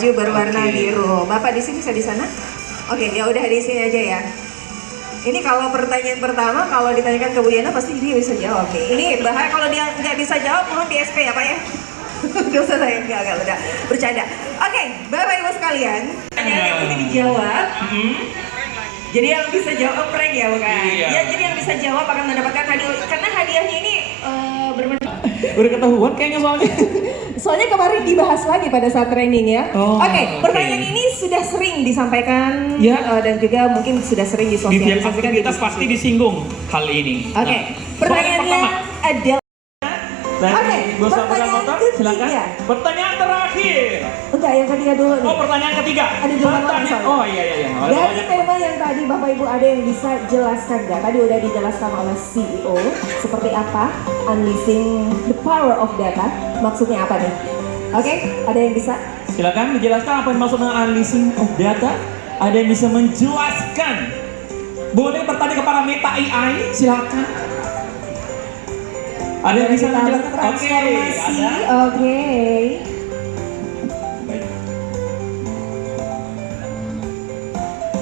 baju berwarna biru. Bapak di sini, saya di sana. Oke, ya udah di sini aja ya. Ini kalau pertanyaan pertama, kalau ditanyakan ke Bu Yana pasti dia bisa jawab nih. Ini bahaya kalau dia nggak bisa jawab, mohon di SP ya Pak ya. Gak usah saya, enggak udah bercanda. Oke, Bapak Ibu sekalian, pertanyaan yang mesti dijawab. Jadi yang bisa jawab prank ya bukan? Iya. Ya, jadi yang bisa jawab akan mendapatkan hadiah. Karena hadiahnya ini bermacam. Udah ketahuan kayaknya soalnya. Soalnya kemarin dibahas lagi pada saat training ya. Oke, pertanyaan ini sudah sering disampaikan dan juga mungkin sudah sering disosialisasikan. Kita pasti disinggung hal ini. Oke, pertanyaannya adalah. Oke, pertanyaan ketiga. Silakan. Pertanyaan terakhir. Enggak, yang ketiga dulu nih. Oh, pertanyaan ketiga. Ada jawaban soalnya. Oh iya. Dari tema yang tadi Bapak Ibu ada yang bisa jelaskan nggak? Tadi udah dijelaskan oleh CEO. Seperti apa? Unleashing the power of data. Maksudnya apa nih? Oke, ada yang bisa? Silakan dijelaskan apa yang maksud dengan unleashing of data. Ada yang bisa menjelaskan. Boleh bertanya kepada Meta AI, silakan. Ada yang bisa menjelaskan transformasi? Oke. Baik.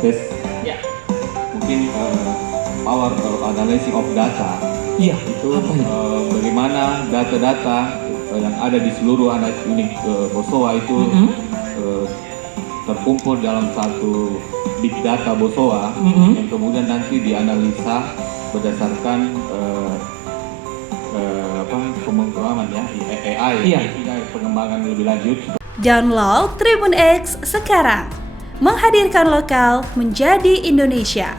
Tes. Ya. Mungkin power analyzing of data. Iya. Itu bagaimana data-data yang ada di seluruh anak unit Bosowa itu terkumpul dalam satu big data Bosowa yang kemudian nanti dianalisa berdasarkan pengembangan ya AI, pengembangan lebih lanjut. Download Tribun X sekarang, menghadirkan lokal menjadi Indonesia.